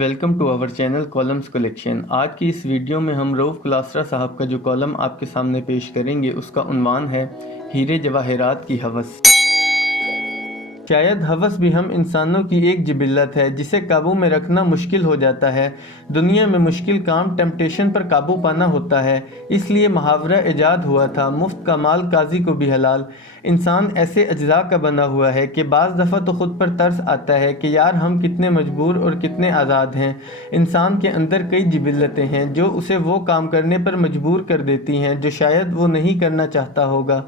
Welcome to our channel columns collection. आज की इस वीडियो में हम रऊफ़ क्लासरा साहब का जो कॉलम आपके सामने पेश करेंगे उसका उन्वान है हीरे जवाहरात की हवस। शायद हवस भी हम इंसानों की एक जिबिल्लत है जिसे काबू में रखना मुश्किल हो जाता है। दुनिया में मुश्किल काम टेम्पटेशन पर काबू पाना होता है, इसलिए मुहावरा इजाद हुआ था, मुफ्त का माल काजी को भी हलाल। इंसान ऐसे अज्जा का बना हुआ है कि बाज़ दफ़ा तो ख़ुद पर तरस आता है कि यार हम कितने मजबूर और कितने आज़ाद हैं। इंसान के अंदर कई जिबिल्लतें हैं जो उसे वो काम करने पर मजबूर कर देती हैं जो शायद वो नहीं करना चाहता होगा।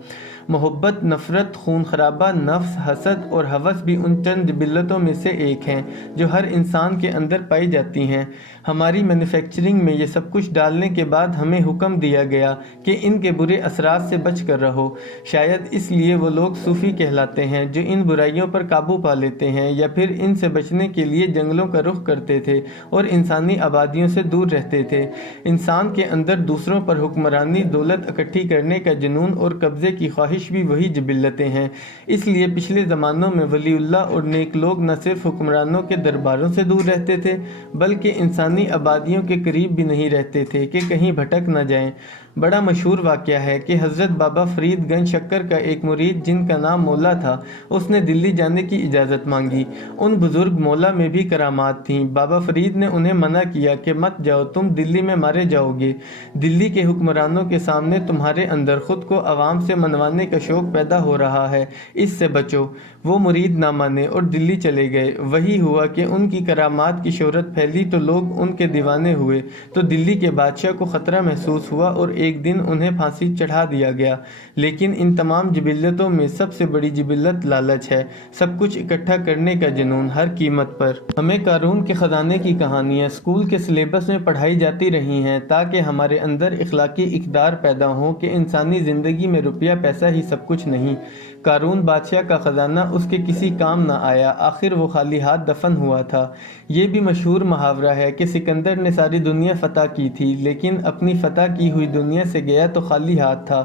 मोहब्बत, नफ़रत, खून खराबा, नफ्स, हसद और हवस भी उन चंद जिबिल्लतों में से एक हैं जो हर इंसान के अंदर पाई जाती हैं। हमारी मैन्युफैक्चरिंग में ये सब कुछ डालने के बाद हमें हुक्म दिया गया कि इनके बुरे असरात से बच कर रहो। शायद इसलिए वो लोग सूफ़ी कहलाते हैं जो इन बुराइयों पर काबू पा लेते हैं या फिर इनसे बचने के लिए जंगलों का रुख करते थे और इंसानी आबादियों से दूर रहते थे। इंसान के अंदर दूसरों पर हुक्मरानी, दौलत इकट्ठी करने का जुनून और कब्ज़े की ख्वाहिश भी वही जिबिल्लतें हैं। इसलिए पिछले ज़मानों में वलीउल्लाह और नेक लोग न सिर्फ हुक्मरानों के दरबारों से दूर रहते थे बल्कि इंसानी आबादियों के करीब भी नहीं रहते थे कि कहीं भटक न जाएं। बड़ा मशहूर वाक़या है कि हज़रत बाबा फरीद गंज शक्कर का एक मुरीद जिनका नाम मौला था, उसने दिल्ली जाने की इजाज़त मांगी। उन बुज़ुर्ग मौला में भी करामात थीं। बाबा फरीद ने उन्हें मना किया कि मत जाओ, तुम दिल्ली में मारे जाओगे। दिल्ली के हुक्मरानों के सामने तुम्हारे अंदर ख़ुद को आवाम से मनवाने का शौक़ पैदा हो रहा है, इससे बचो। वो मुरीद ना माने और दिल्ली चले गए। वही हुआ कि उनकी करामात की शोहरत फैली तो लोग उनके दीवाने हुए, तो दिल्ली के बादशाह को ख़तरा महसूस हुआ और एक दिन उन्हें फांसी चढ़ा दिया गया। लेकिन इन तमाम जिबिल्लतों में सबसे बड़ी जिबिल्लत लालच है, सब कुछ इकट्ठा करने का जुनून हर कीमत पर। हमें कारून के ख़जाने की कहानियाँ स्कूल के सिलेबस में पढ़ाई जाती रही हैं ताकि हमारे अंदर इखलाकी इक़दार पैदा हो कि इंसानी ज़िंदगी में रुपया पैसा ही सब कुछ नहीं। कारून बादशाह का ख़जाना उसके किसी काम न आया, आखिर वो खाली हाथ दफन हुआ था। ये भी मशहूर मुहावरा है कि सिकंदर ने सारी दुनिया फ़तह की थी लेकिन अपनी फ़तह की हुई दुनिया से गया तो खाली हाथ था।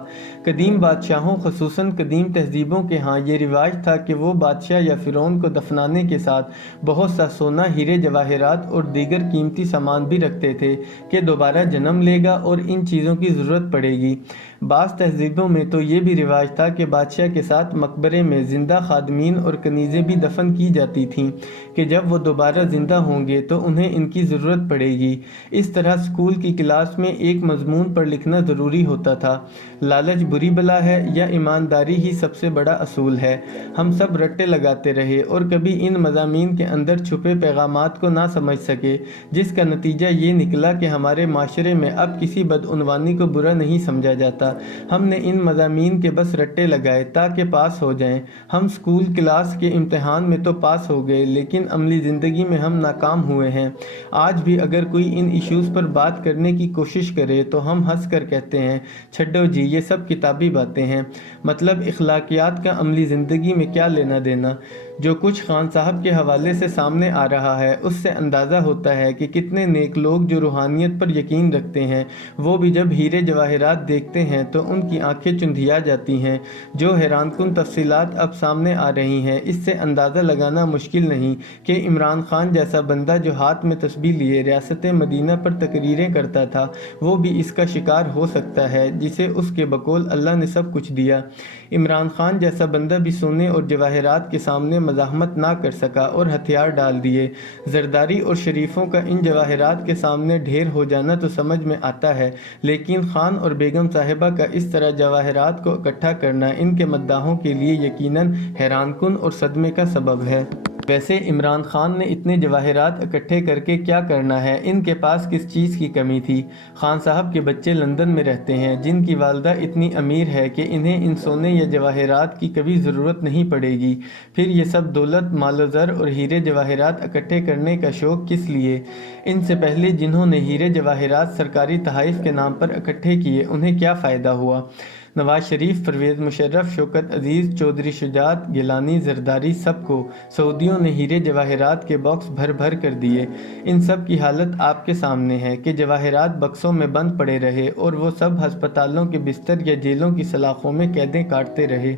कदीम बादशाहों ख़ुसूसन कदीम तहज़ीबों के यहाँ ये रिवाज था कि वो बादशाह या फ़िरौन को दफनाने के साथ बहुत सा सोना, हीरे जवाहरात और दीगर कीमती सामान भी रखते थे कि दोबारा जन्म लेगा और इन चीज़ों की ज़रूरत पड़ेगी। बाज़ तहज़ीबों में तो ये भी रिवाज था कि बादशाह के साथ मकबरे में ज़िंदा खादमीन और कनीज़ें भी दफन की जाती थीं कि जब वो दोबारा ज़िंदा होंगे तो उन्हें इनकी ज़रूरत पड़ेगी। इस तरह स्कूल की क्लास में एक मज़मून पर लिखना ज़रूरी होता था, लालच बुरी बला है या ईमानदारी ही सबसे बड़ा असूल है। हम सब रट्टे लगाते रहे और कभी इन मज़ामीन के अंदर छुपे पैगामात को ना समझ सके, जिसका नतीजा ये निकला कि हमारे माशरे में अब किसी बदउनवानी को बुरा नहीं समझा जाता। हमने इन मज़ामीन के बस रट्टे लगाए ताकि पास हो जाएं। हम स्कूल क्लास के इम्तिहान में तो पास हो गए लेकिन अमली ज़िंदगी में हम नाकाम हुए हैं। आज भी अगर कोई इन इश्यूज़ पर बात करने की कोशिश करे तो हम हंस कर कहते हैं, छड्डो जी, ये सब किताबी बातें हैं। मतलब इखलाकियात का अमली ज़िंदगी में क्या लेना देना। जो कुछ खान साहब के हवाले से सामने आ रहा है उससे अंदाज़ा होता है कि कितने नेक लोग जो रूहानियत पर यकीन रखते हैं वो भी जब हीरे जवाहरात देखते हैं तो उनकी आंखें चुंधिया जाती हैं। जो हैरानकुन तफसीलात अब सामने आ रही हैं, इससे अंदाज़ा लगाना मुश्किल नहीं कि इमरान खान जैसा बंदा जो हाथ में तस्बीह लिए रियासत मदीना पर तकरीरें करता था वो भी इसका शिकार हो सकता है जिसे उसके बकौल अल्लाह ने सब कुछ दिया। इमरान खान जैसा बंदा भी सोने और जवाहरात के सामने मज़ाहमत ना कर सका और हथियार डाल दिए। जरदारी और शरीफों का इन जवाहरात के सामने ढेर हो जाना तो समझ में आता है, लेकिन खान और बेगम साहिबा का इस तरह जवाहरात को इकट्ठा करना इनके मद्दाहों के लिए यकीनन हैरानकुन और सदमे का सबब है। वैसे इमरान खान ने इतने जवाहरात इकट्ठे करके क्या करना है, इनके पास किस चीज़ की कमी थी। खान साहब के बच्चे लंदन में रहते हैं जिनकी वालदा इतनी अमीर है कि इन्हें इन सोने या जवाहरात की कभी ज़रूरत नहीं पड़ेगी। फिर ये सब दौलत, मालो ज़र और हीरे जवाहरात इकट्ठे करने का शौक़ किस लिए। इनसे पहले जिन्होंने हीरे जवाहरात सरकारी तहाइफ के नाम पर इकट्ठे किए उन्हें क्या फ़ायदा हुआ। नवाज शरीफ, परवेज़ मुशर्रफ, शौकत अजीज़, चौधरी शुजात, गिलानी, जरदारी, सबको सऊदियों ने हीरे जवाहरात के बॉक्स भर भर कर दिए। इन सब की हालत आपके सामने है कि जवाहरात बक्सों में बंद पड़े रहे और वो सब हस्पतालों के बिस्तर या जेलों की सलाखों में कैदें काटते रहे।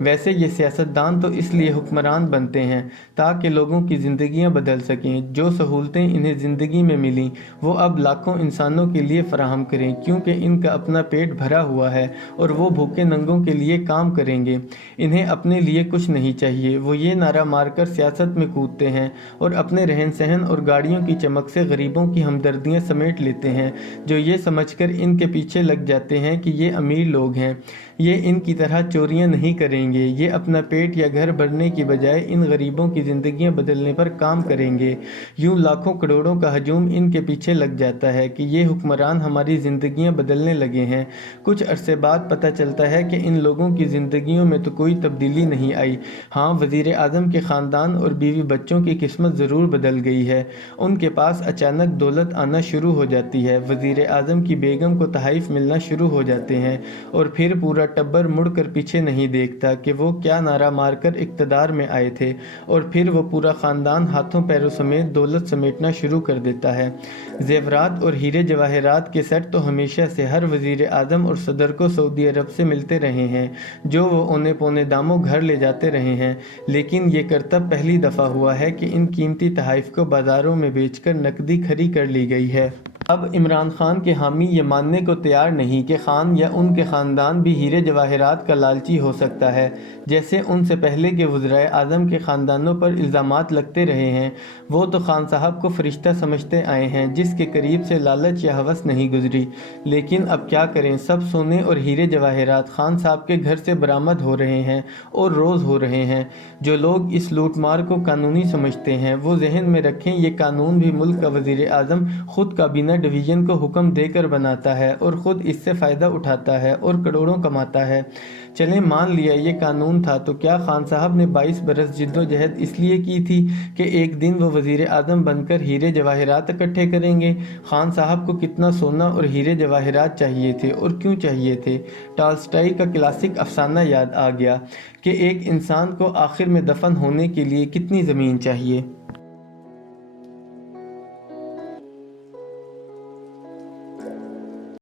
ویسے یہ سیاستدان تو اس لیے حکمران بنتے ہیں تاکہ لوگوں کی زندگیاں بدل سکیں۔ جو سہولتیں انہیں زندگی میں ملیں وہ اب لاکھوں انسانوں کے لیے فراہم کریں، کیونکہ ان کا اپنا پیٹ بھرا ہوا ہے اور وہ بھوکے ننگوں کے لیے کام کریں گے۔ انہیں اپنے لیے کچھ نہیں چاہیے۔ وہ یہ نعرہ مار کر سیاست میں کودتے ہیں اور اپنے رہن سہن اور گاڑیوں کی چمک سے غریبوں کی ہمدردیاں سمیٹ لیتے ہیں، جو یہ سمجھ کر ان کے پیچھے لگ جاتے ہیں کہ یہ امیر لوگ ہیں، یہ ان کی طرح چوریاں نہیں کریں گے، یہ اپنا پیٹ یا گھر بھرنے کی بجائے ان غریبوں کی زندگیاں بدلنے پر کام کریں گے۔ یوں لاکھوں کروڑوں کا ہجوم ان کے پیچھے لگ جاتا ہے کہ یہ حکمران ہماری زندگیاں بدلنے لگے ہیں۔ کچھ عرصے بعد پتہ چلتا ہے کہ ان لوگوں کی زندگیوں میں تو کوئی تبدیلی نہیں آئی۔ ہاں، وزیر اعظم کے خاندان اور بیوی بچوں کی قسمت ضرور بدل گئی ہے۔ ان کے پاس اچانک دولت آنا شروع ہو جاتی ہے، وزیر اعظم کی بیگم کو تحائف ملنا شروع ہو جاتے ہیں، اور پھر پورا ٹبر مڑ کر پیچھے نہیں دیکھتا کہ وہ کیا نعرہ مار کر اقتدار میں آئے تھے، اور پھر وہ پورا خاندان ہاتھوں پیروں سمیت دولت سمیٹنا شروع کر دیتا ہے۔ زیورات اور ہیرے جواہرات کے سیٹ تو ہمیشہ سے ہر وزیر اعظم اور صدر کو سعودی عرب سے ملتے رہے ہیں، جو وہ اونے پونے داموں گھر لے جاتے رہے ہیں، لیکن یہ کرتب پہلی دفعہ ہوا ہے کہ ان قیمتی تحائف کو بازاروں میں بیچ کر نقدی کھری کر لی گئی ہے۔ اب عمران خان کے حامی یہ ماننے کو تیار نہیں کہ خان یا ان کے خاندان بھی ہیرے جواہرات کا لالچی ہو سکتا ہے، جیسے ان سے پہلے کے وزرائے اعظم کے خاندانوں پر الزامات لگتے رہے ہیں۔ وہ تو خان صاحب کو فرشتہ سمجھتے آئے ہیں جس کے قریب سے لالچ یا ہوس نہیں گزری، لیکن اب کیا کریں، سب سونے اور ہیرے جواہرات خان صاحب کے گھر سے برآمد ہو رہے ہیں اور روز ہو رہے ہیں۔ جو لوگ اس لوٹ مار کو قانونی سمجھتے ہیں وہ ذہن میں رکھیں، یہ قانون بھی ملک کا وزیر اعظم خود کابینہ ڈویژن کو حکم دے کر بناتا ہے اور خود اس سے فائدہ اٹھاتا ہے اور کروڑوں کماتا ہے۔ چلیں مان لیا یہ قانون تھا، تو کیا خان صاحب نے 22 برس جد و جہد اس لیے کی تھی کہ ایک دن وہ وزیر اعظم بن کر ہیرے جواہرات اکٹھے کریں گے؟ خان صاحب کو کتنا سونا اور ہیرے جواہرات چاہیے تھے اور کیوں چاہیے تھے؟ ٹالسٹائی کا کلاسک افسانہ یاد آ گیا کہ ایک انسان کو آخر میں دفن ہونے کے لیے کتنی زمین چاہیے۔